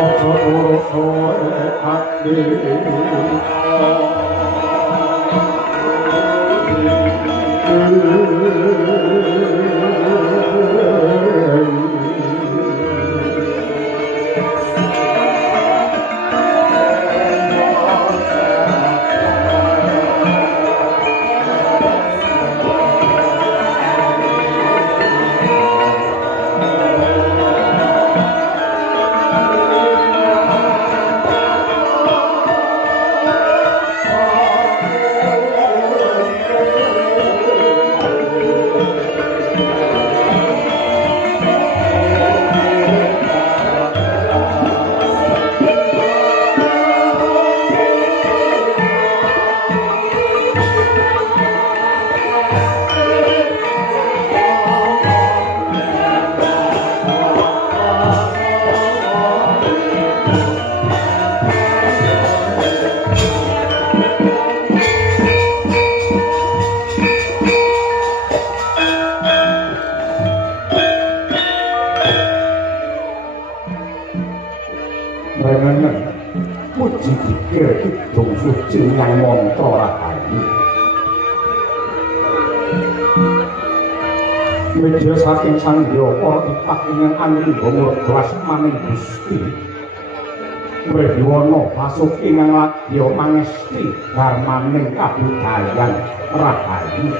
Ojo suwe ati puji dikir kidung suci yang mantra rahayu media saking sang Hyaka ipak ing anggih murdas maning Gusti Werdiwana pasuki ing ladya mangesti darmaning kabudayan rahayu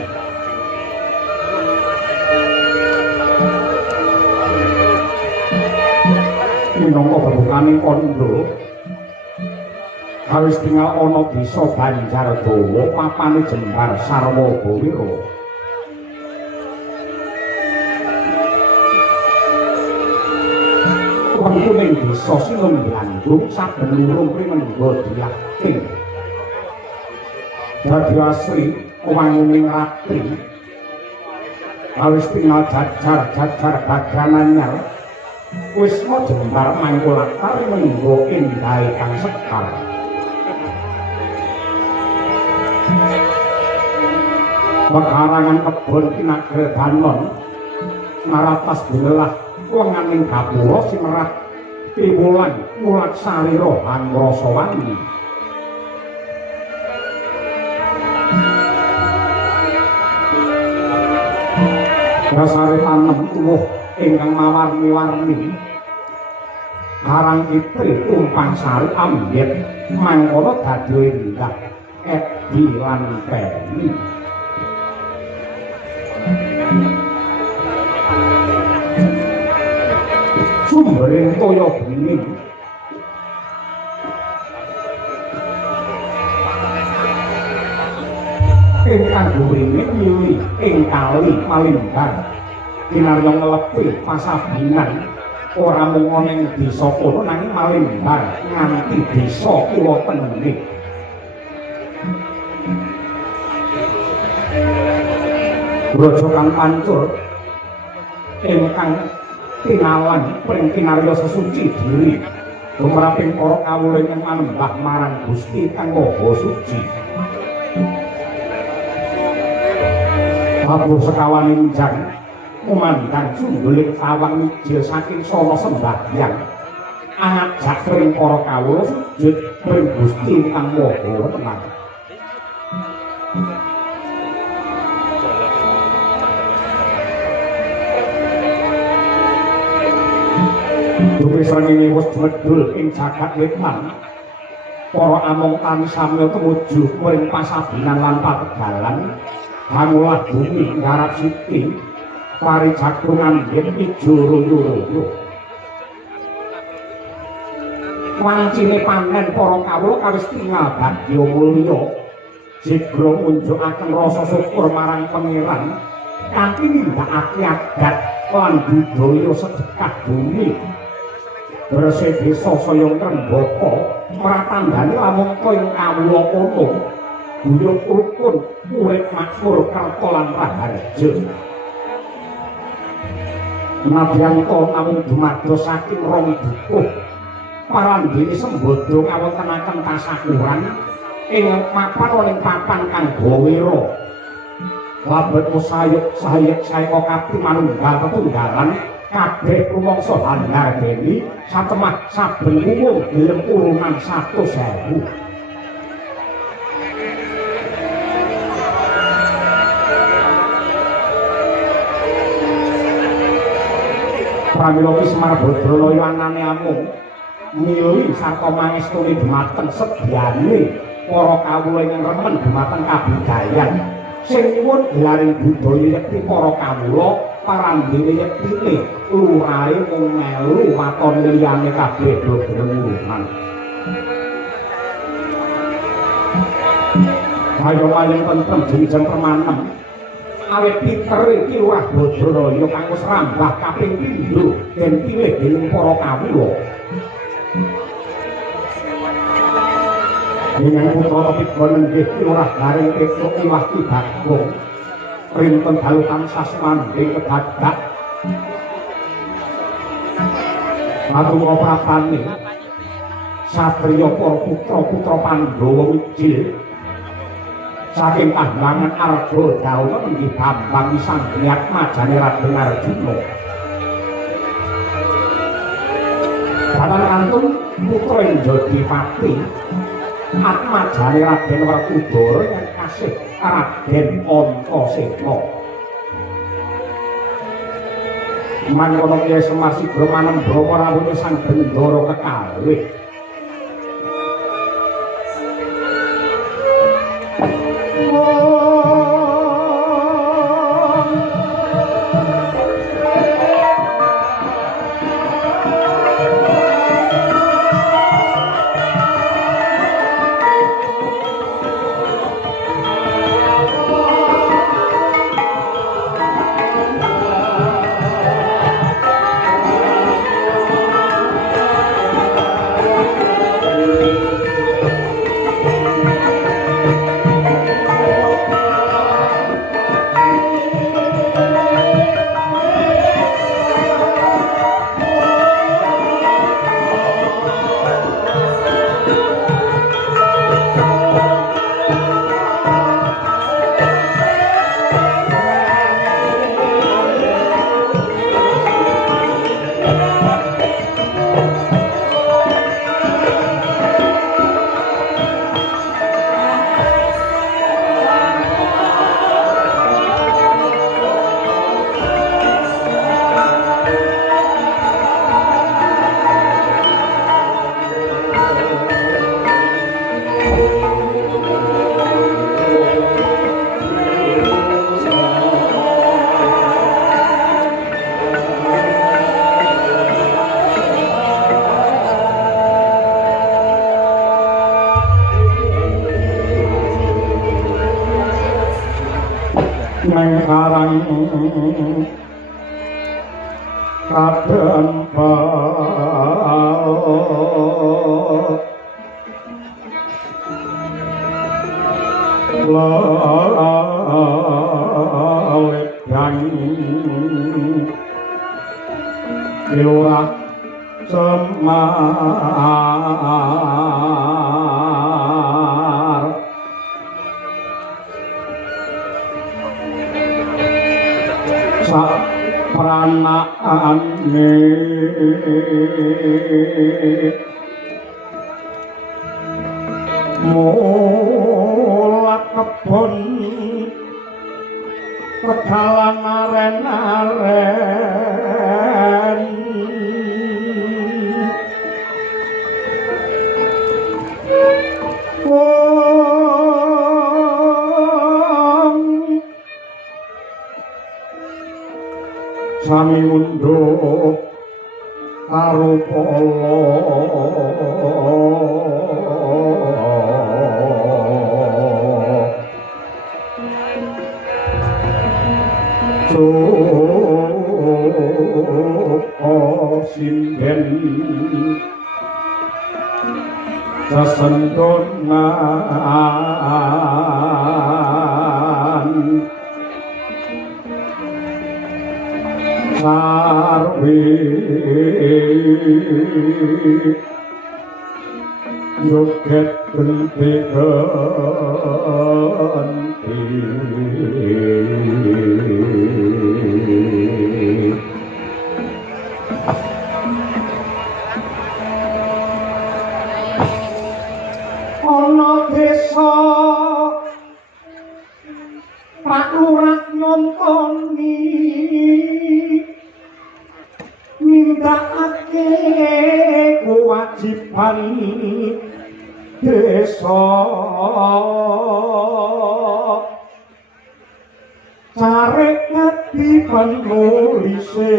minangka bebukaning kandha kawis tinggal ana desa Banjardawa papane Jembar Sarwa Bawira wonten ing desa Silem Bandung saben lurung primenggah dilaking dadi asri wanguning ratri kawis tinggal jajar bagananyar Wisma Jembar mangkulatar menggo endahe kang sekar Pekarangan kebon kinagredanon maratas binelah wenganing gapura simerat piwulan mulat sarira angrasawani dasare tanem tuwuh ingkang mawarni-warni karang itri tumpang sari ambet mangkono dadi endah edi lan peni sumbering toya bening ingkang duwene mili ing kali Malimbar kinarya nglepi pasabinan ora mung ana ing desa kono nanging Malimbar nganti desa Kulo Tenengih Raja kang pancur ingkang tinawan pring kinarya sesuci diri tumraping para kawula ingkang manembah marang Gusti kang Maha Suci Babu sekawaning jang umandang jumbuling awang mijil saking sono sembahyang angajak pring para kawula sujud pring Gusti kang Maha Tenang Duwe srengenge wis medhul ing jagat witman para among tani samya tumuju pring pasabinan lan pategalan hangulah bumi ngarap siti pari jagungan yen ijo royo-royo wancine panen para kawula kawis tinggal badya mulya jigra ngunjukaken rasa syukur marang pangeran kanthi nindakake adat lan budaya sedekah bumi bersih desa saya ngrembaka pratandhane lamun koyo kawula kono guyub rukun urip makmur karta lan raharja Nabiyanto namung dumados saking rong dukuh parandene sembodo ngawontenaken tasakuran ing papan kang gawira labet musayuk sayek saeka kapri manunggal tetunggalan kabeh rumangsa handardeni satemah saben umum gelem urunan 100.000. Pramila Ki Semar Badranaya anane amung mili sarta mangestuni dhumateng sedyane para kawula ingkang remen dhumateng kabudayan sing nyuwun gelaring budaya yekti para kawula parandene yektine lurahe mung melu waton liyane kabeh do gelem ayo mayang tentrem jenjang permanem awet Peter iki lurah Badranaya kang wis rambah kaping 7 den pilih dening para kawula. Dengan putra Pitgon nggih lurah Garing Petruk Iwah Ki Bagong printen dalu tansah mandhing kedadak matur prapane satriya para putra-putra Pandhawa mijil saking kahyangan Arga Dawa inggih Bambang Sanghyat majane Raden Arjuna. Badan kantun putra Indradipati atmajane Raden Werkudara yang kasih Raden Antasena. Mangkono Kyai Semar Sigra manembra rawuhe sang Bendara kekalih. Karang kadempa laledan Lurah Semar sak pranakane mulak kebon kedalan aren-aren sami mundhuh karo pala sinden sasendonan sarwi joget genti genti kewajiban desa cari ngati penulise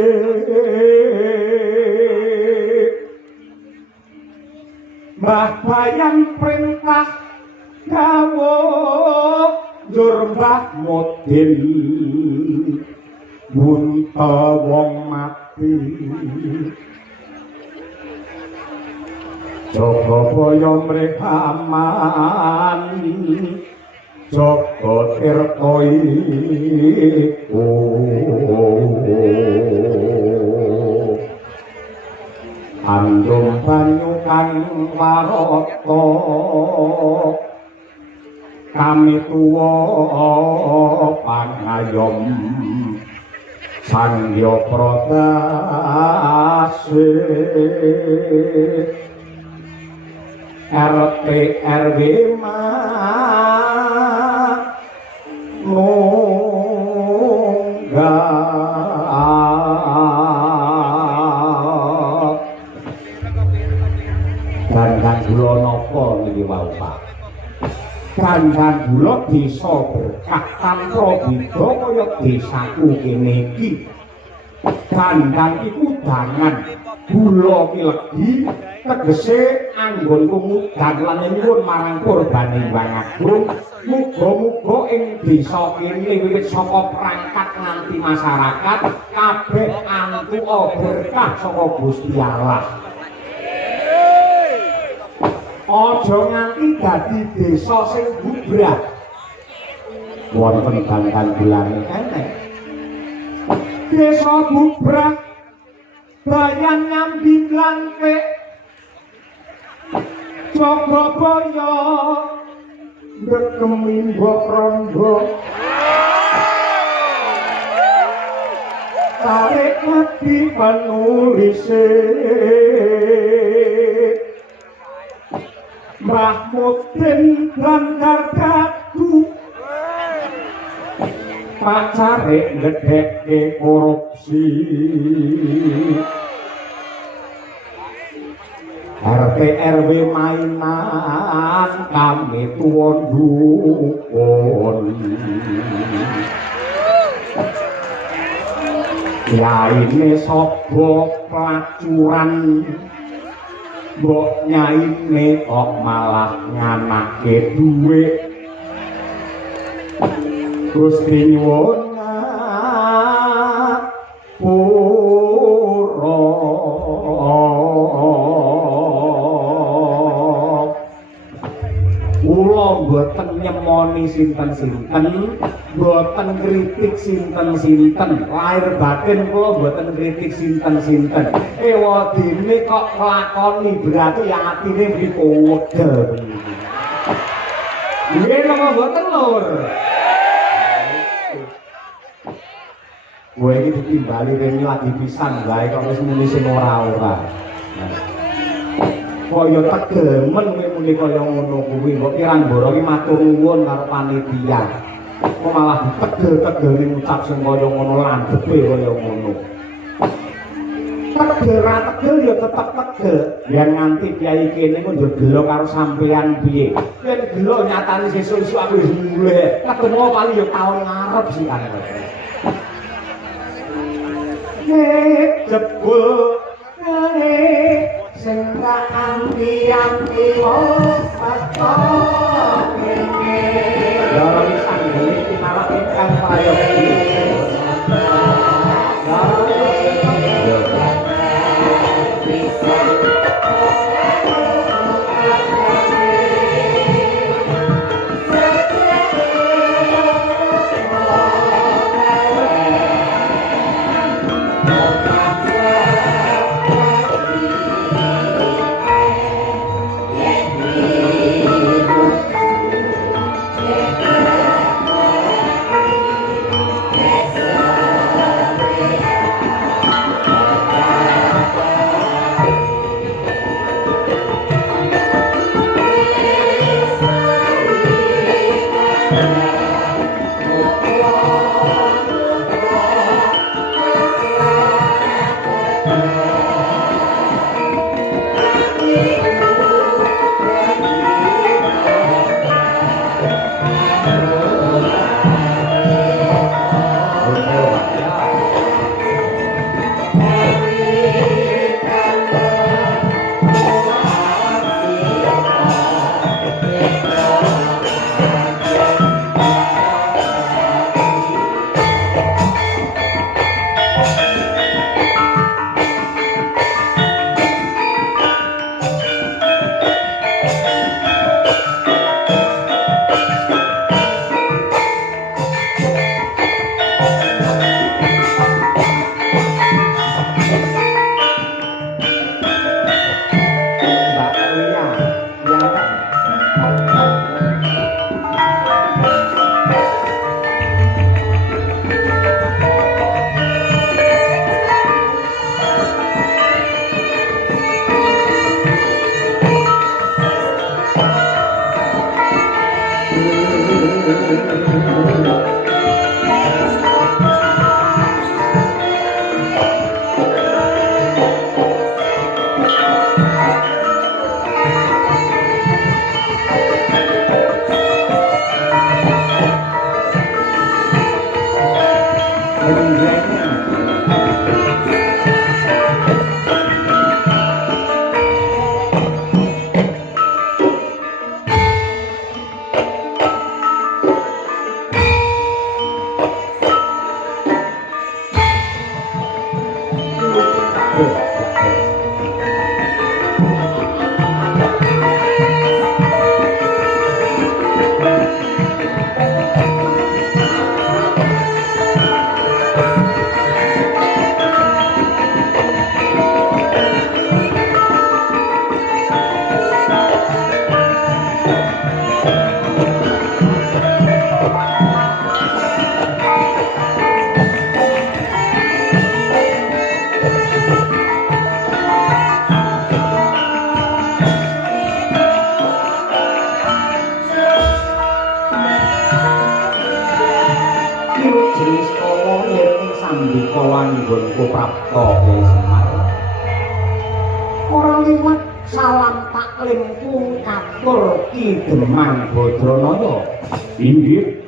Mbah Bayan perintah gawuh njur Mbah Mudin munta wong mati Jaga Baya mrekaman Jaga Tirta iku andum banyu kang warata kami tuwa pangayom sangya pradase RT RW Gandang gula napa niki wau Pak Gandang gula desa berkah tanpa beda kaya desaku kene iki Gandang iku dangan gula ki legi tegese anggonku mudhang lan nyuwun marang kurbane Hyang Agung muga-muga ing desa kene wiwit saka perangkat nganti masyarakat kabeh antuka berkah saka Gusti Allah aja nganti dadi desa sing bubrah wonten Gandang gulane kene desa bubrah bayan nyambi langke Jaga Baya ndekemimba prangga tarik hati penulise Mbah Mudin Bandar Dagu pacare ngedhekke korupsi RT RW mainan kami tuwon dukun yaine sapa pelacuran mbok nyaine kok malah nganake dhuwit Gusti nyuwun ngapura kula mboten nyemoni sinten-sinten mboten kritik sinten-sinten lahir batin kula mboten kritik sinten-sinten ewadene kok nglakoni berarti ya atine dipodel nggih napa mboten lur kowe iki ditimbali rene lagi pisan wae kok wis muni sing ora-ora kaya tegemen kowe muni kaya ngono kuwi kok kirang mboro iki matur nuwun karo panitia kok malah ditegel-tegeli ngucap sing kaya ngono landhepe kaya ngono tegel ra tegel ya tetep tegel yen nganti kiai kene kok yo gelo karo sampean piye yen gelo nyatane sesuk-esuk aku wis mulih ketemu paling yo taun ngarep sih kan jebul sing ra anti-anti wis pato kene loro pisan iki malah ingkang prayogi wangunku prapta Kyai Semar. Ora liwat salam taklimku katur Ki Demang Badranaya. Inggih.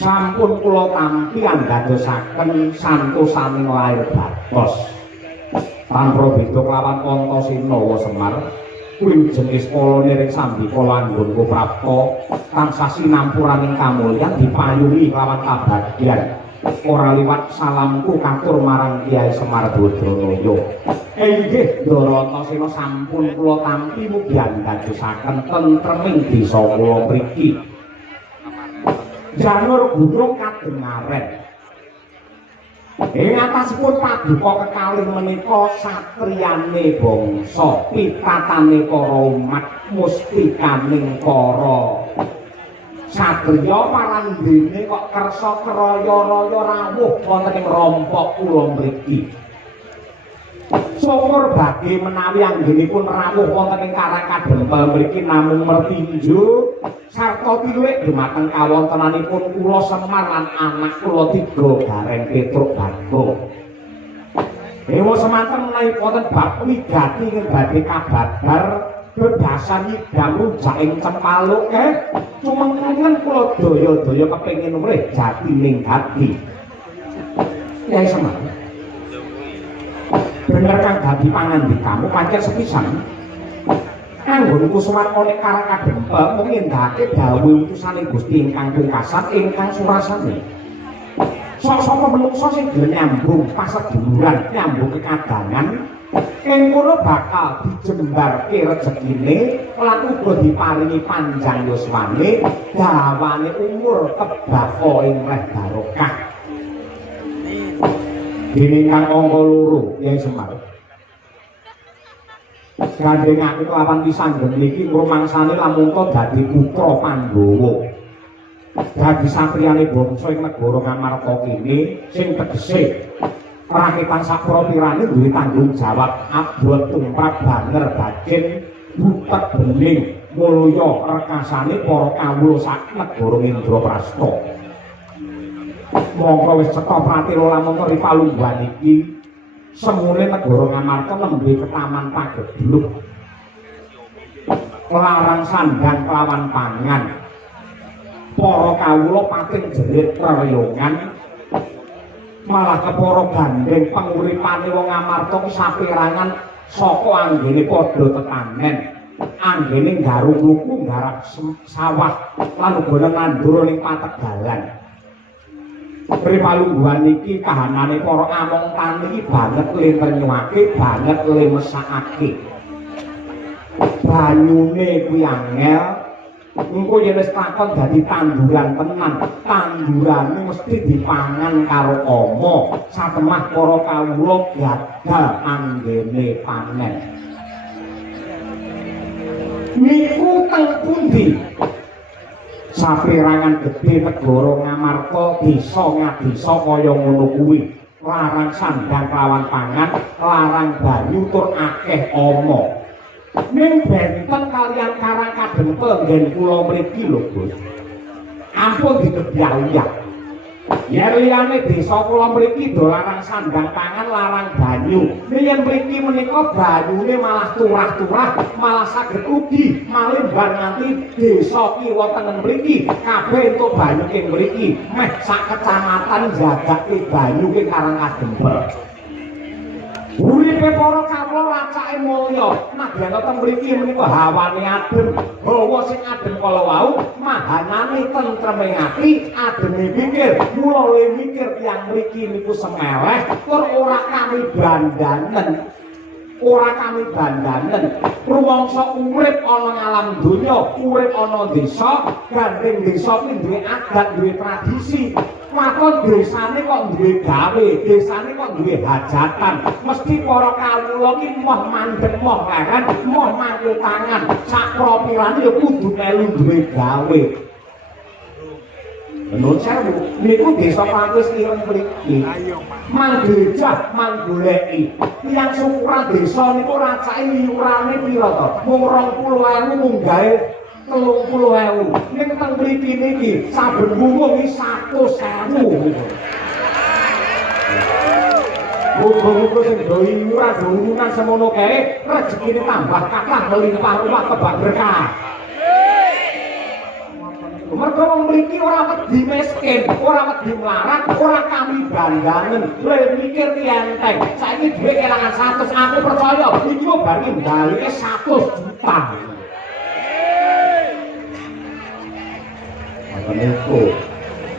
Sampun kula tampi anggadosaken santosaning lair batos. Tanpa beda kelawan Antasena Semar. Wijenis polone ring sambika langgonku prapta tansah sinampuraning kamulyan dipayungi kelawan kabagyan. Ora liwat salamku katur marang Kyai Semar Badranaya. Inggih Ndara Antasena sampun kula tampi mugi anggadosaken tentreming desa kula mriki. Janur gunung kadengaren. Ing atasipun paduka kekalih menika satriyane bangsa, pitatane para umat, mustikaning para satriya parandene kok kersa kraya-raya rawuh wonten ing rompok kula mriki. Syukur bagi menawi anggenipun rawuh wonten ing Karangkadempel mriki namung mertinju sarta piluwik dumateng kawontenanipun kula Semar lan anak kula tiga Gareng Petruk Bagong. Dewa semanten menawi wonten bab wigati ing badhe kababar bebasan idam rujak ing Cempaluk cumengken kula daya-daya kepengin urip jatining gati. Kyai Semar. Bener kang dadi pangandikamu pancen sepisan. Anggonku suwarna nek Karangkadempel mung ngendhake dawuh utusane Gusti ingkang pungkasan ingkang surasane. Sapa menungsa sing gelem nyambung paseduluran, nyambung kekadangan, ing kono bakal dijembarke rejekine lan uga diparingi panjang yuswane, dawane umur kebaka ing reh barokah. Dene kang angka 2 Kyai Semar. Gandengake kelawan pisanggeng niki ngrumangsane lamun to dadi putra Pandhawa. Dadi satriyane bangsa ing negara Ngamarta kene sing tegese rakyatan sapropirane duwe tanggung jawab abot tumrap baner bajen butek bening mulya rekasane para kawula sak negara Indraprastha. Monggo wis cetha pratira lamun Ripalungguhan iki semune negara Ngamarta nembe ketaman pagebluk. Larang sandang kelawan pangan. Para kawula pating jerit rereyongan. Malah kepara gandeng panguripane wong Ngamarta ki saperangan saka anggene padha tetanen. Anggene garung luku garap sawah lan uga nandur ning pategalan. Ripalungguhan iki kahanane para among tani iki banget lenyuake, banget lemesakake. Banyune kuwi angel. Engko yen wis takon dadi tanduran tenan, tandurane mesti dipangan karo ama. Satemah para kawula gagal anggene panen. Niku teng pundi? Saperangan gedhe negara Ngamarta desa ngadesa kaya ngono kuwi. Larang sandang kelawan pangan, larang banyu tur akeh ama. Ning benten kalian Karangkadempel nggen kula mriki lho, Gus. Ampun dikebyayah. Yen liyane desa kula mriki do larang sandang pangan, larang banyu. Yen mriki menika banyune malah turah-turah, malah saged ugi malih bar nganti desa kiwa tengen mriki kabeh entuk banyu ing mriki. Meh sak kecamatan jagake banyu ke Karangkadempel. Uripe para kawula racake mulya, nadyan teng mriki menika hawane adem, hawa sing adem kala wau, mahanane tentreme ati, ademe pikir, mula le mikir tiyang mriki niku semeleh, tur ora kami bandanen. Ora kami bandanen. Rumangsa urip ana ngalam donya, urip ana desa, gandeng desa iki duwe adat, duwe tradisi. Waton desane kok duwe gawe, desane kok duwe hajatan. Mesti para kawula ki moh mandeg, moh leren, moh mangku tangan. Sak propirane ya kudu melu duwe gawe. Menurut saya niku desa Pakis ireng mriki. Manggejah manggoleki. Tiyang syukuran desa niku racake liurane pira to? Mung 20.000 mung gawe 30.000. Ning teng mriki niki saben wungu iki 100.000. Muga-muga sing do iuran urunan semono kae rezekine tambah kathah melimpah ruwah kebak berkah. Mergo wong mriki ora wedi miskin, ora wedi melarat, ora kami bandangen. Lha mikir ki enteng. Saiki dhuwit kelangan 100, aku percaya iki bari mbalike 100 juta. Niku.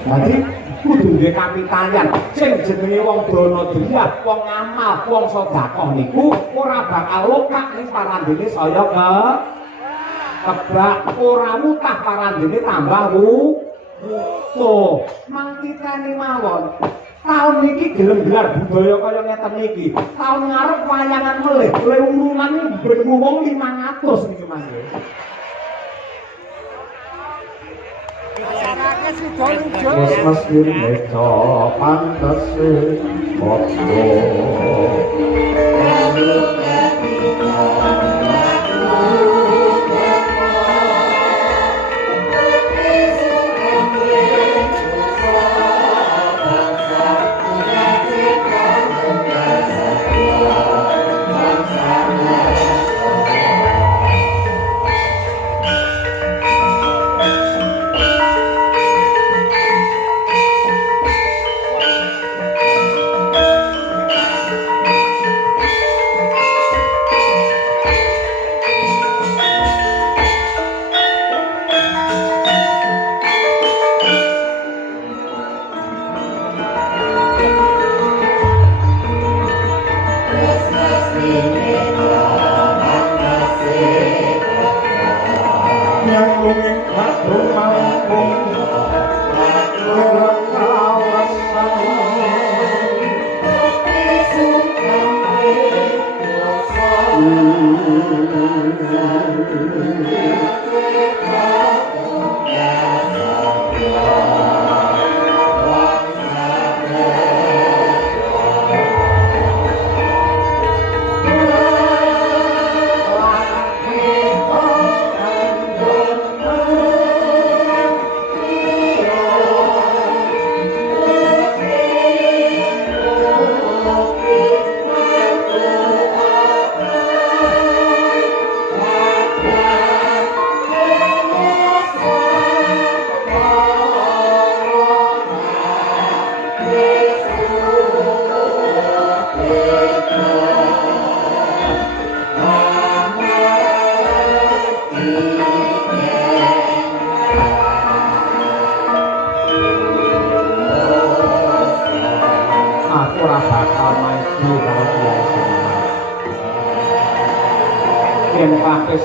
Dadi kudu duwe kapitalan sing jenenge wong Bronodiyah, wong amal, wong sedekah niku ora bakal lokak ning parandene saya kebak ora mutah parandene tambah wuto. Mangkitane mawon. Taun niki gelem gelar budaya kaya ngeten niki. Taun ngarep wayangan melih, le urunane ben wong 500 niki mangke. Wis mesti meca pantese padha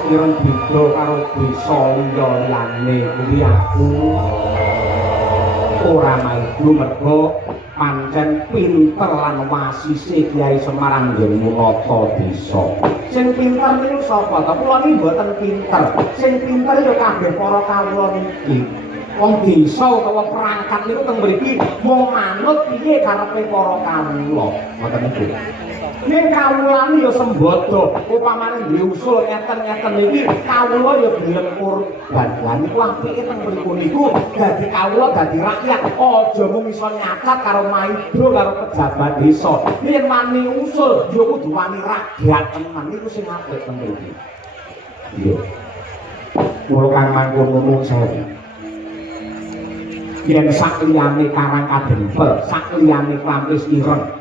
ireng beda karo desa liyane kuwi aku ora maidu mergo pancen pinter lan wasise Kyai Semarang yen munata desa. Sing pinter niku sapa? Ta kula niki mboten pinter. Sing pinter ya kabeh para kawula niki. Wong desa utawa perangkat niku teng mriki mung manut piye karepe para kawula. Ngoten niku. Ning kawulane ya sembodo, upamane duwe usul ngeten-ngeten iki kawula ya gelem kurban. Lah niku apike teng mriku niku dadi kawula dadi rakyat aja mung iso nyacat karo maidro karo pejabat desa. Yen wani usul ya kudu wani rakyat tenan niku sing apik teng mriki. Iya. Kula kang mangkon nuwun sewu. Yen sak liyane Karang Kadempel, sak liyane Klampis Ireng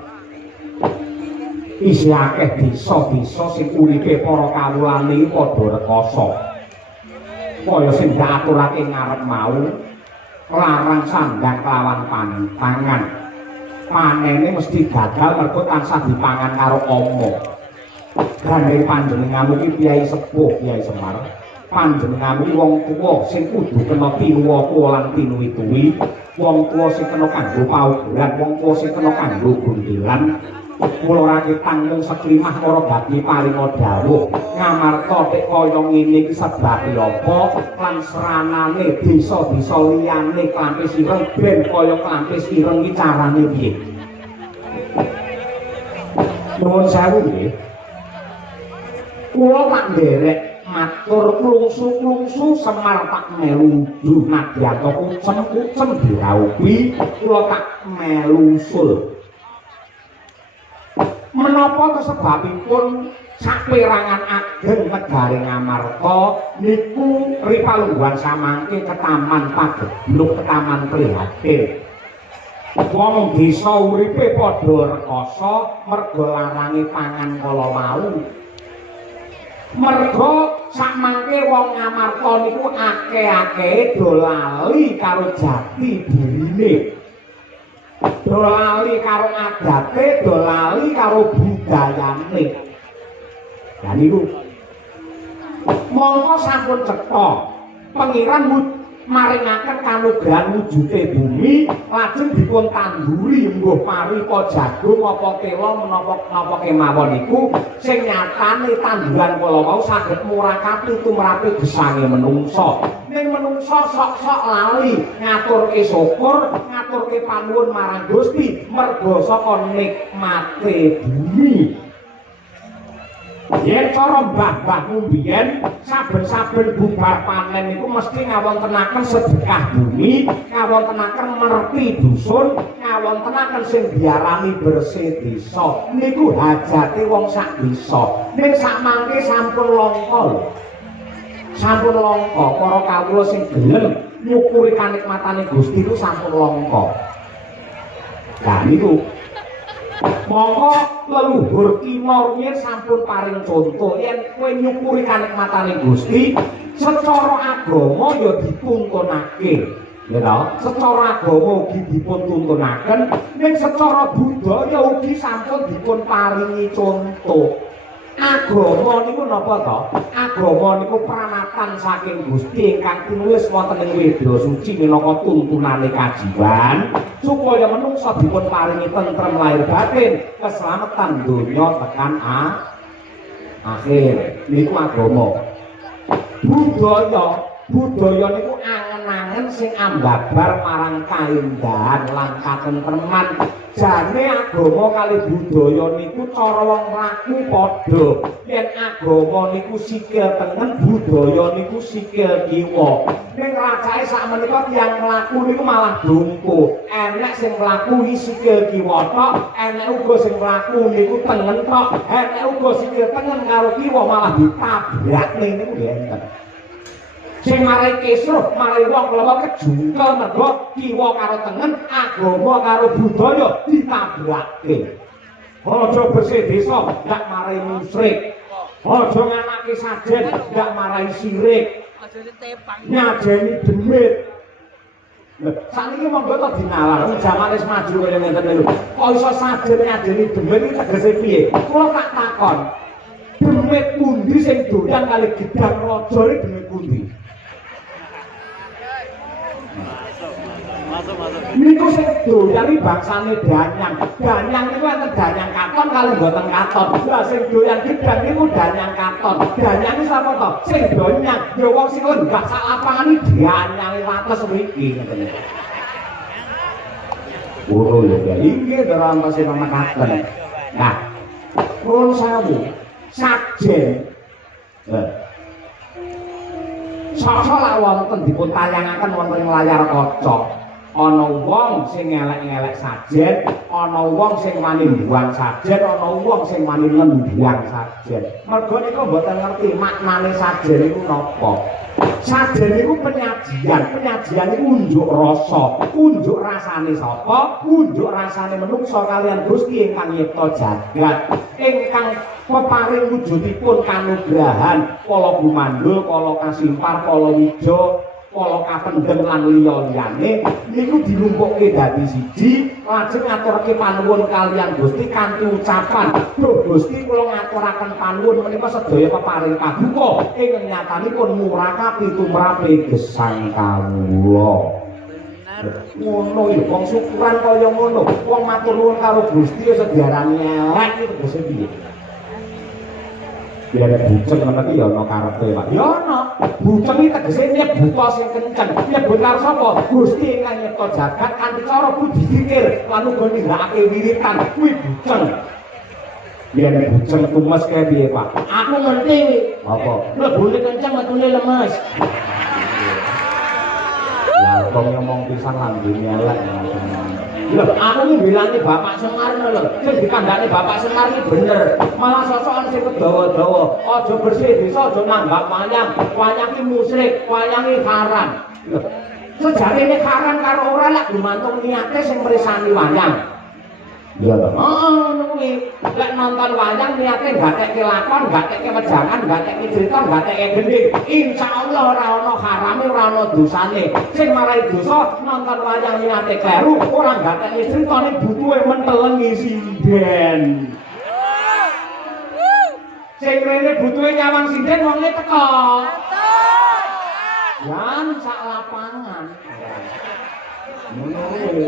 isih akeh desa-desa sing uripe para kawulane padha rekoso. Kaya sing diaturake ngarep mau, larang sandang kelawan pangan. Panene mesti gagal mergo tansah dipangan karo ama. Gandeng panjenenganmu iki Kyai Sepuh, Kyai Semar. Panjenenganmu wong tuwa sing kudu kena pinuwa lan pinuwi-tuwi, wong tuwa sing kena kanggo paugeran, wong tuwa sing kena kanggo gundelan. Kula rake tanggung seklimah para gati paling dawuh ngamarta tek kaya ngene iki sebabe apa lan seranane desa-desa liyane Klampis Ireng ben kaya Klampis Ireng iki carane piye. Nuwun sewu nggih. Kula tak nderek matur klungsu-klungsu Semar tak melu Dunadyanto kucem diraupi kula tak melu usul. Menapa sebabipun saperangan ageng negari Ngamarta niku ripalungguhan samangke ketaman pagebluk ketaman prihatin. Wong desa uripe padha rekoso merga larange pangan kala wau. Merga samangke wong Ngamarta niku akeh-akeh do lali karo jati dirine. Do lali karo adate, do lali karo budayane. Lah niku mongko sampun cetha pengiran maringaken kanugrahan wujude bumi lajeng dipun tanduri mbuh paripa jagung apa tela menapa kemawon niku sing nyatane tanduran kala wau saged murakapi tumrape gesange menungsa. Ning menungsa sok-sok lali ngaturke syukur, ngaturke panuwun marang Gusti merga saka nikmate bumi. Yen cara mbah-mbahmu mbiyen saben-saben bubar panen niku mesti ngawontenaken sedekah bumi, ngawontenaken merti dusun, ngawontenaken sing diarani bersih desa. Niku hajate wong sak desa. Ning sakmangke sampun langka lho. Sampun langka para kawula sing gelem nyukuri kanikmatane Gusti niku sampun langka. Lah niku mongko leluhur kina rumiyin sampun paring conto yen kowe nyukuri kanikmatane Gusti secara agama ya dituntunake ya ta secara agama ugi dipun tuntunaken ning secara budaya ugi sampun dipun paringi conto. Agama niku napa to? Agama niku pranatan saking Gusti ingkang tinulis wonten ing Weda Suci minangka tuntunane kajiwan supaya menungsa dipun paringi tentrem lahir batin, keselamatan donya tekan akhir. Niku agama. Budaya niku angen-angen sing ambabar marang kaendahan lan katentreman. Jane agama kali budaya niku cara wong mlaku padha. Yen agama niku sikil tengen, budaya niku sikil kiwa. Ning racae sakmenika tiyang mlaku niku malah lumpuh. Enek sing mlaku sikil kiwa tok, enek uga sing mlaku niku tengen tok, enek uga sikil tengen karo kiwa malah ditabrak niku enten. Sing marai kesruh, marai wong loro kejungkel mergo kiwa karo tengen, agama karo budaya ditabrake. Aja bersih desa, ndak marai musyrik. Aja nganake sajen, ndak marai sirik. Aja ditepang. Nyajeni demit. Saniki monggo to dinalar, jaman wis maju kaya ngenten lho. Kok iso sajen nyajeni demit iki tegese piye? Kula tak takon. Demit pundi sing doyan kali gedang raja iki demit pundi? Niku sing doyan iki bangsane danyang. Danyang niku enten danyang katon kali mboten katon. Lah sing doyan gedang niku danyang katon. Danyang iki sapa to? Sing donyang. Ya wong sing lenggah sak lapangan iki danyange wates mriki ngoten niku. Ora ya iki dalam pasti memekaken. Nah, nuwun sewu. Sajen. Sasa lak wonten dipun tayangaken wonten ing layar kaca. Ana wong sing ngelek-ngelek sajen, ana wong sing wani mbuang sajen, ana wong sing wani ngembuang sajen. Mergo niku mboten ngerti maknane sajen niku napa. Sajen niku penyajian, penyajian niku unjuk rasa, unjuk rasane sapa, unjuk rasane menungsa kalian Gusti ingkang nyipta jagat, ingkang peparing wujudipun kanugrahan kala gumandul, kala kasimpar, kala wijo, kala kapendhem lan liya-liyane niku dilumpukke dadi siji lajeng ngaturke panuwun kaliyan Gusti kanthi ucapan Duh Gusti kula ngaturaken panuwun menika sedaya peparing paduka ing nyatanipun murakapi tumrape gesang kawula. Ngono iki wong syukuran kaya ngono wong matur nuwun karo Gusti sediarane elek iki tegese piye? Biar buceng ngono iki ya ana karepe Pak. Ya ana. Buceng iki tegese nyebuta sing kenceng. Nyebut karo sapa? Gusti ingkang nyipta jagat kanthi cara budi zikir lan uga nindakake wiritan kuwi buceng. Biar buceng tumes kae piye Pak? Aku ngerti. Apa? Mlebune kenceng metune lemes. Ya kok ngomong pisan lambene elek. Lho, aku iki bilane Bapak Semar lho. Sing dikandhani Bapak Semar iki bener. Malah sosokan sing kedawa-dawa. Aja bersih desa, aja nanggap wayang. Wayang iki musyrik, wayang iki haram. Lho, sejarene haram karo ora lak gumantung niate sing mresani wayang. Iya toh. Heeh, ngono kuwi. Lek nonton wayang niate gatekke lakon, gatekke wejangan, gatekke crita, gatekke gendhing. Insyaallah ora ana harame, ora ana dosane. Sing marai dosa nonton wayang niate kleru, ora gatekke crita ning butuhe mentelengi sinden. Sing rene butuhe nyawang sinden wonge teko. Yan sak lapangan. Ngono kuwi.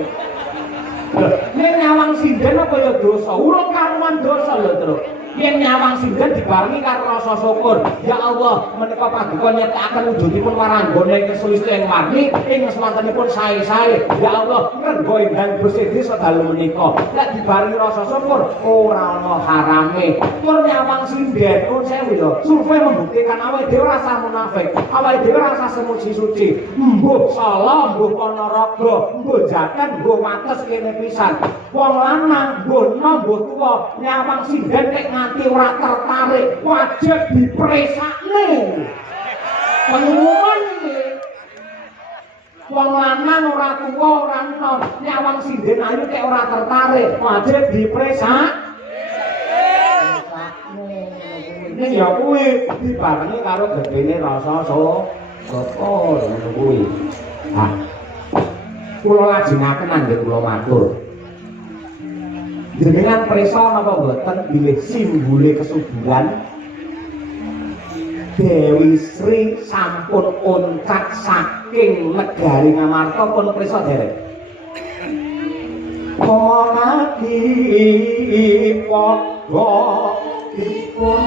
Yen nyawang sinden apa ya dosa? Urung karuan dosa lho, Tru. Yen nyawang sinden dibarengi karo rasa syukur. Ya Allah, menika paduka nyetakaken wujudipun waranggane kesulistu ing warni, ing semantenipun sae-sae. Ya Allah, renggo ingkang bersih desa dalu menika. Lek dibarengi rasa syukur, ora ana harame. Tur nyawang sinden, nuwun sewu ya. Survei membuktikan awake dhewe rasa munafik, awake dhewe rasa suci. Mbuh salah, mbuh ponorogo, mbuh jaken, mbuh wates kene pisan. Wong lanang mbuh enom mbuh tuwa nyawang sinden nek nganti ora tertarik wajib dipresakne. Pengumuman iki. Wong lanang ora tuwa ora enom nyawang sinden ayu nek ora tertarik wajib dipresakne. Ning ya kuwi dibarengi karo gedene rasa syukur ngono kuwi. Nah, kula lajengaken anggen kula matur. Jenengan prisa napa mboten bilih simbole kesuburan Dewi Sri sampun oncak saking negari Ngamarta pun prisa derek. Komongati padha dipun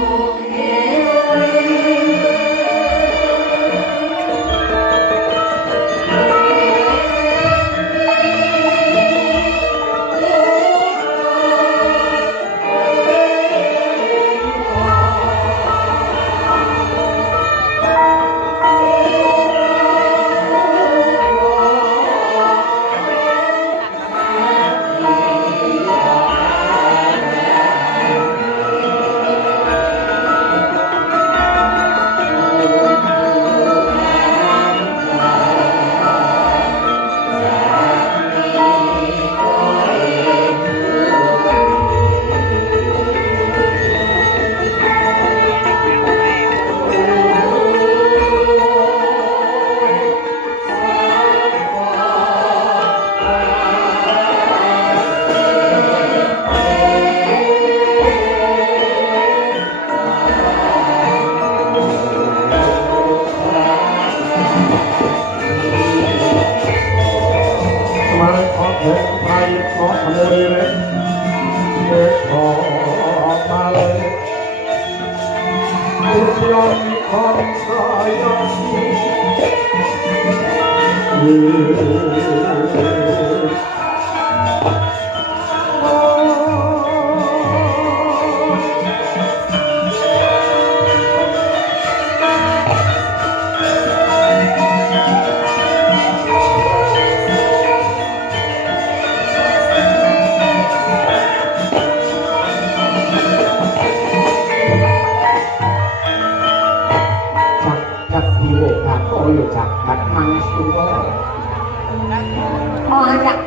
layak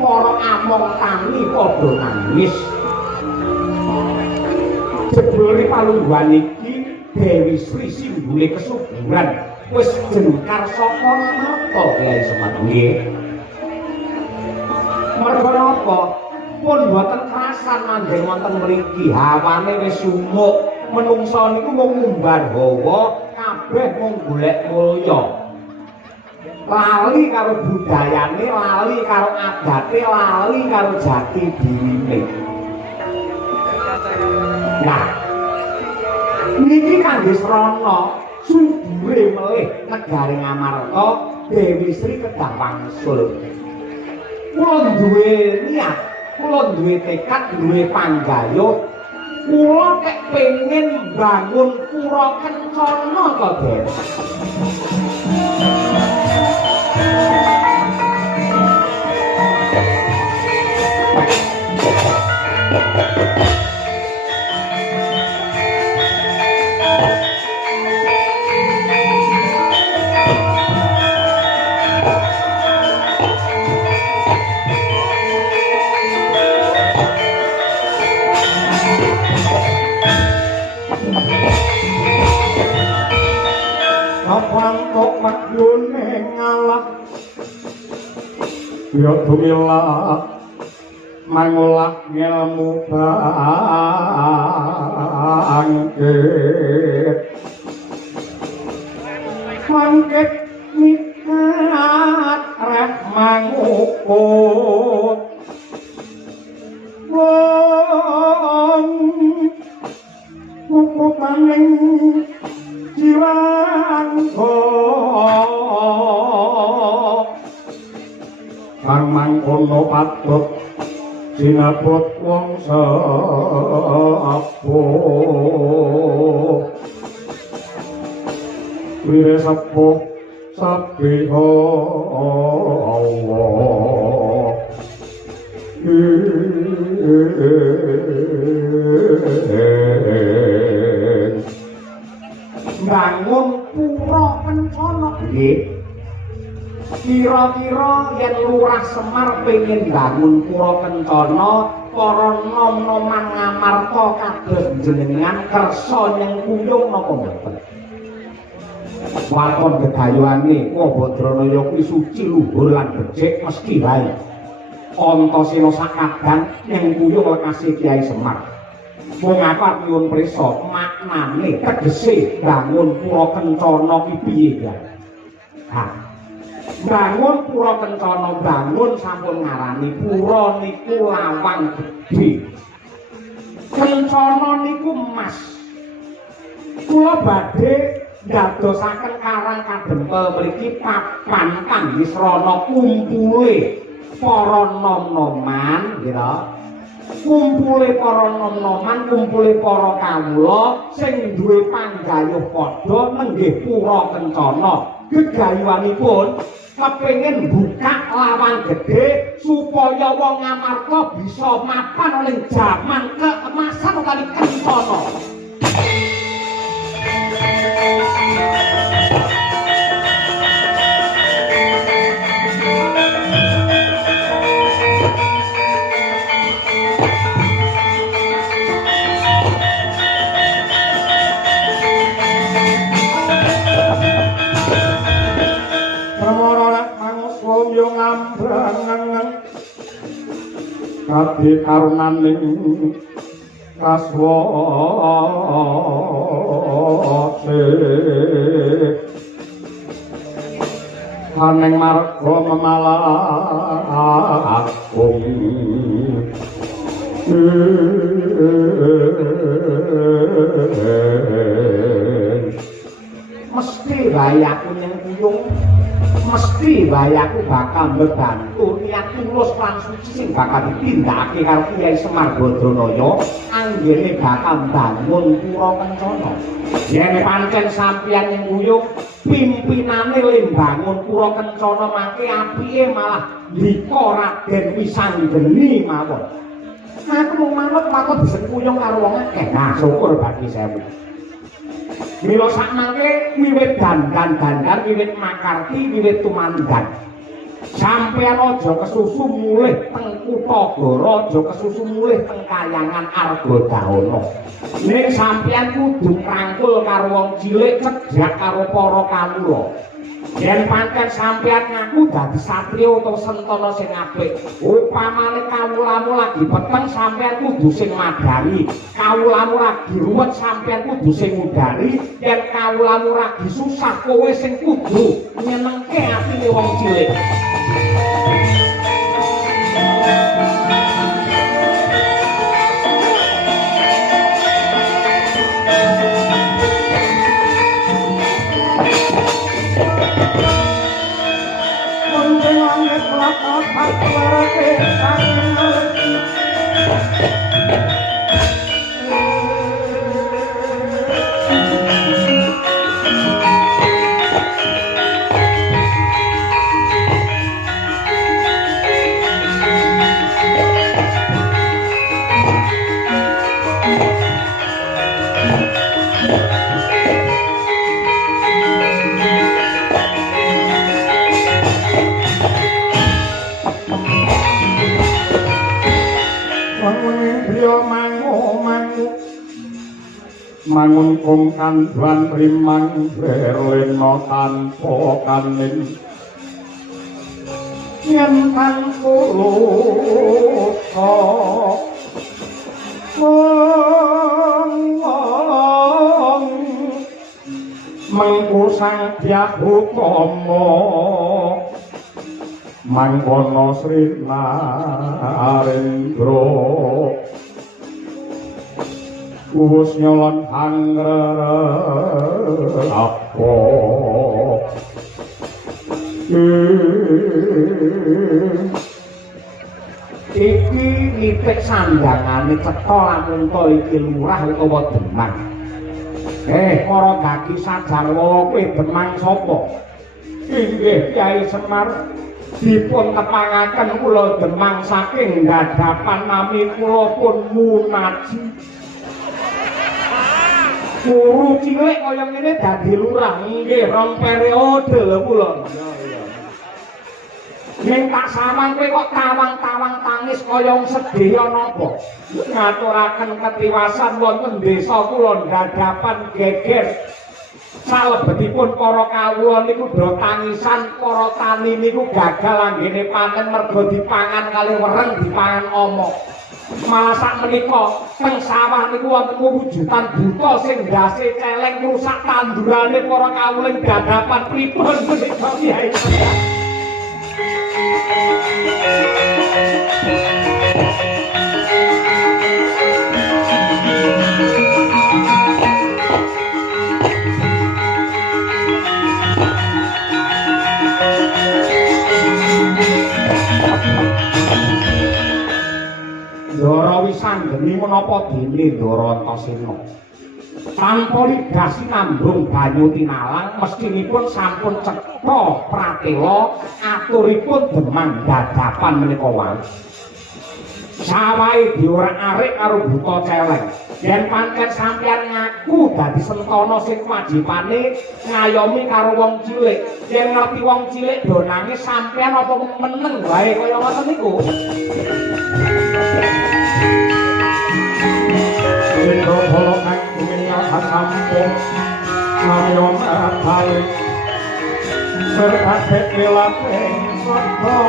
para among tani padha nangis. Jebule palungguhan iki Dewi Sri simbole kesuburan wis jengkar saka mata Kyai Semar nggih. Merga napa? Pun boten krasan manjing wonten mriki, hawane wis sumuk. Menungsa niku mung ngumbar hawa, kabeh mung golek mulya. Lali karo budayane, lali karo adate, lali karo jati dirine. Nah, niki kangge srana subure melih negari Ngamarta Dewi Sri kedah wangsul. Kula duwe niat, kula duwe tekad, duwe panggayuh, kula kek pengen bangun pura kencana to, Den. Nopangkok madyune ngalah ya dumilah mangulah ngelmu bangkit mangkit mikat rek mangukut wong ngukut maning jiwangko kang mangkono patut sinabut wong sepuh wire sepuh sabiha Allah bangun pura kencana nggih kira-kira yen Lurah Semar pengin bangun pura kencana para nom-noman ngamarta kados jenengan kersa nyengkuyung napa mboten wakon gedayuane Wabadranaya kuwi suci luhur lan becik mesti wae Antasena sakadang nyengkuyung lekase Kyai Semar wong apa nyuwun prisa maknane tegese bangun pura kencana ki piye ya ha bangun pura kencana bangun sampun ngarani pura niku lawang gedhe kencana niku emas kula badhe ndadosaken karang kadempel mriki papan kangge srana kumpule para nom-noman nggih kumpule para nom-noman kumpule para kawula sing duwe panggayuh padha nenggih pura kencana gegayuhanipun kepengin buka lawang gedhe supaya wong ngamarta bisa mapan oleh jaman keemasan kali kencana Ati karunaning kaswase kaneng marga memalagung mesti wae aku nyengkuyung mesti wae aku bakal mbantu niat tulus lan suci sing bakal ditindakake karo Kyai Semar Badranaya anggene bakal bangun pura kencana yen pancen sampeyan nyengkuyung pimpinane le bangun pura kencana mangke apike malah ndika Raden Wisanggeni mawon aku mung manut makut disengkuyung karo wong akeh nah syukur bagi sewu mila sakmangke wiwit dandan-dandan wiwit makarti wiwit tumandan sampeyan aja kesusu mulih teng Kutagara aja kesusu mulih teng Kahyangan Argadahana ning sampeyan kudu ngrangkul karo wong cilik cedhak karo para kawula yen pancen sampeyan ngaku dadi satriya utawa sentana sing apik upamane kawulamu lagi peteng sampeyan kudu sing madani kawulamu lagi ruwet sampeyan kudu sing ngudari yen kawulamu lagi susah kowe sing kudu nyenengke atine wong cilik mangun kandhuan rimang berlena tanpa kaning yen pangkulo mengku sang Hyakutama mangkono Sri Narendra uwus nyolon apa iki nitik sandangane cetha lamun to iki lurah utawa Demang. Para gagi sajarwa kowe Demang sapa? Inggih Kyai Semar dipun tepangaken kula Demang saking dadapan nami kula pun munaji. Guru cilik kaya ngene dadi lurah nggih rong periode lho kula. Yen tak samang kowe kok tawang-tawang tangis kaya wong sedaya napa? Ngaturaken ketiwasan wonten desa kula dadapan geger. Salebetipun para kawula niku do tangisan, para tani niku gagal anggene panen merga dipangan kali wereng dipangan omok. Malah sak menika teng sawah niku wonten wujudan buta sing ndase celeng rusak tandurane para kawula dadapan pripun menika Kyai. Ndara Wisanggeni menapa dene Ndara Antasena tanpa ligasi nambung banyu tinalang mestinipun sampun cetha pratela aturipun Demang dadapan menika wae sawahe diorak-arik karo buta celeng yen pancen sampeyan ngaku dadi sentana sing wajibane ngayomi karo wong cilik yen ngerti wong cilik do nangis sampeyan apa meneng wae kaya ngoten niku. Indro bolo kang dunia hasampo Mayon balik Serkate kelateng Soto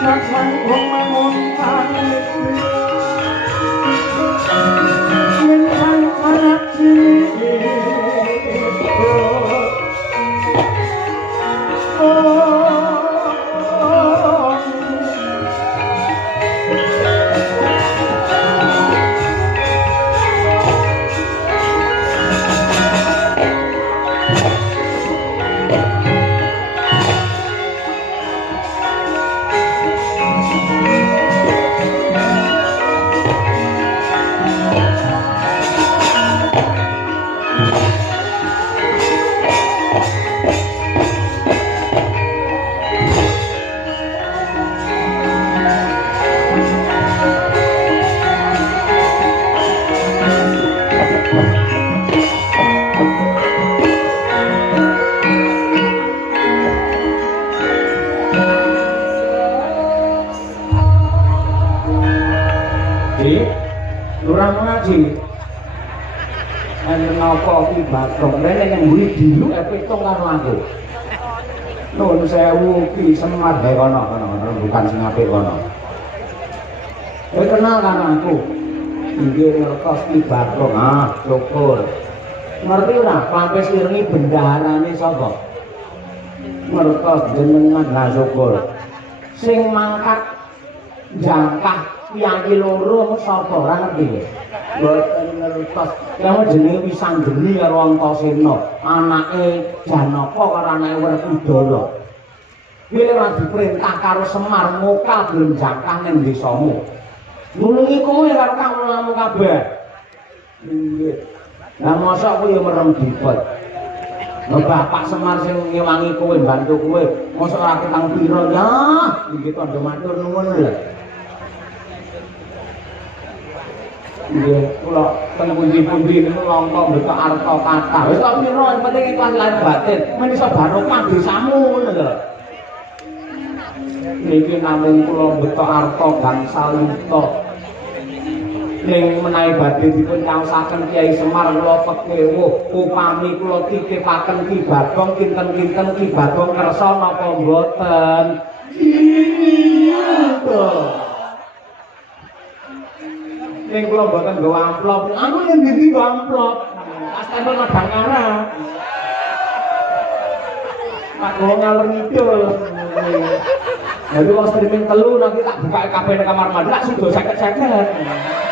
Nakman kumangun tangit Minsan anak cilik Batrong rene yang mburi dilu petong karo aku. Nuwun sewu Ki Semar gawe kono bukan sing apik kono. Kowe kenal karo aku. Inggih ngertos Ki Batrong. Ah, syukur. Ngerti ora pampe sirngi bendaharane sapa? Ngertos jenengan lah syukur. Sing mangkat jangkah Kyai loro sapa ora ngerti. Mboten ngertos. Yang jenenge Wisanggeni karo Antasena, anake Janaka karo anake Werkudara. Kuwi ora diperintah karo Semar mokal gelem jangkah ning desamu. Nulungi kowe karo kawulamu kabeh. Nggih. Lah mosok kowe yo merem dipet. Lah Bapak Semar sing ngewangi kowe bantu kowe, mosok ora ketang pira ya. Nggih tandha matur nuwun lho. Nggih, kula teng pundi-pundi niku langka mbetok arta kathah. Wis kok pira yang penting ikhlas lahir batin. Men iso barokah desamu ngono lho. niki namung kula beto arta gangsal yuta ning menawi badhe dipun caosaken Kyai Semar kula pekewuh upami kula titipaken Ki Bagong kinten-kinten Ki Bagong kersa napa mboten iya to ning kula mboten nggawa amplop aku yen ndi nggawa amplop astempel madang arah Pak Gong ngalor ngidul jadi kalau streaming telu nanti tak buka kabeh nang kamar mandi tak sudo 50-50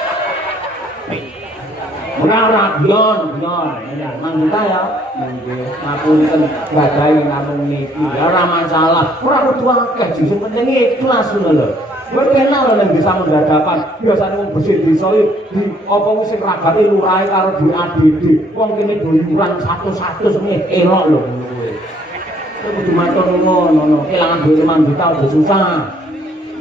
ora bion nang kita ya nggih ngapunten gadahi namung niki ora masalah ora kudu akeh sing penting ikhlas ngono lho kowe kenal lho nek bisa mendadakan biasane wong bersih desa di apa wis sing ragate lurahe karo duwe ADD wong kene doyuran 100 meneh elok lho kowe kudu matur ngono kelangan duwe 5 juta udah susah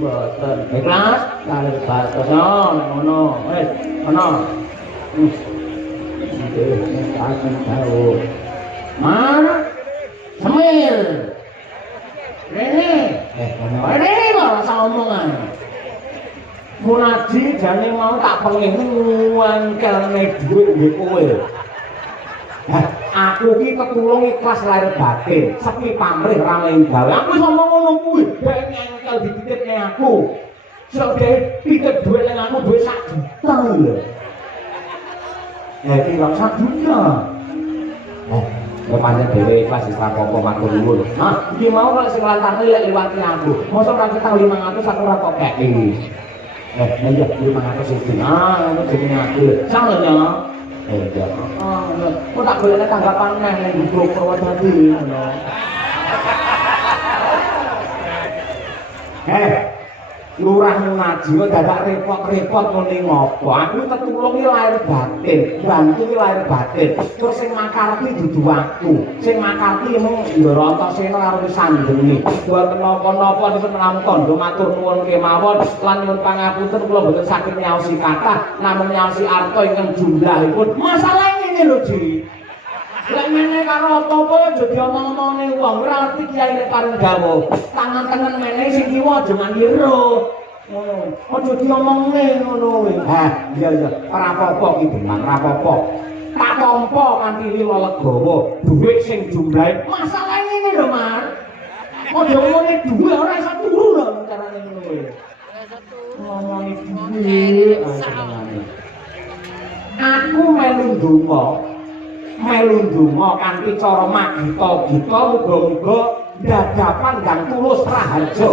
boten ikhlas kare batos ngono wis ngono mana semir ini rasa omongan munaji jane mau tak pengen ngangkel nek duit nggih kowe aku ki ketulung ikhlas lahir batin sepi pamrih ra main gawe aku iso ngomong ngono kuwi dhek ngangkel dititipne aku sok dhek titip duit nang aku duit 1 juta lho iki lak 1 juta Lepannya dewe ikhlas isra apa matur nuwun. Nah, iki mau kok sing lantarne lek liwati aku. Mosok ora ketang 500 aku ora kok keki. Iya 500 iki. Ngono jenenge aku. Sangonya. Iya. Kok tak golekne tanggapan neh ning grup Purwodadi ngono. Lurah ngaji kok dadak repot-repot ngene ngopo? Aku tetulungi lahir batin, bantu lahir batin. Terus sing makarti dudu aku. Sing makarti mung Ndoro Antasena karo Sandeni. Boten napa-napa niku namung kandha matur nuwun kemawon lan nyuwun pangapunten kula boten saged nyaosi kathah namung nyaosi arta ingkang jumlahipun. Masalah ngene lho, Ji. Lek meneh karo apa-apa aja diomong-omongne wong, ora ngerti kiai nek pareng dawuh. Tangan tengen meneh sing kiwa aja nganiro. Ngono. Aja diomongne ngono kuwi. Iya, ora apa-apa ki, Bang, ora apa-apa. Tak tampa kanthi lila legawa, dhuwit sing jumlahe masalah ngene lho, Mas. Aja ngomongin dhuwit ora iso turu lho carane ngono kuwi. Ngomongin dhuwit. Aku melu ndonga kanthi cara magita-gita muga-muga dadapan dan tulus raharja.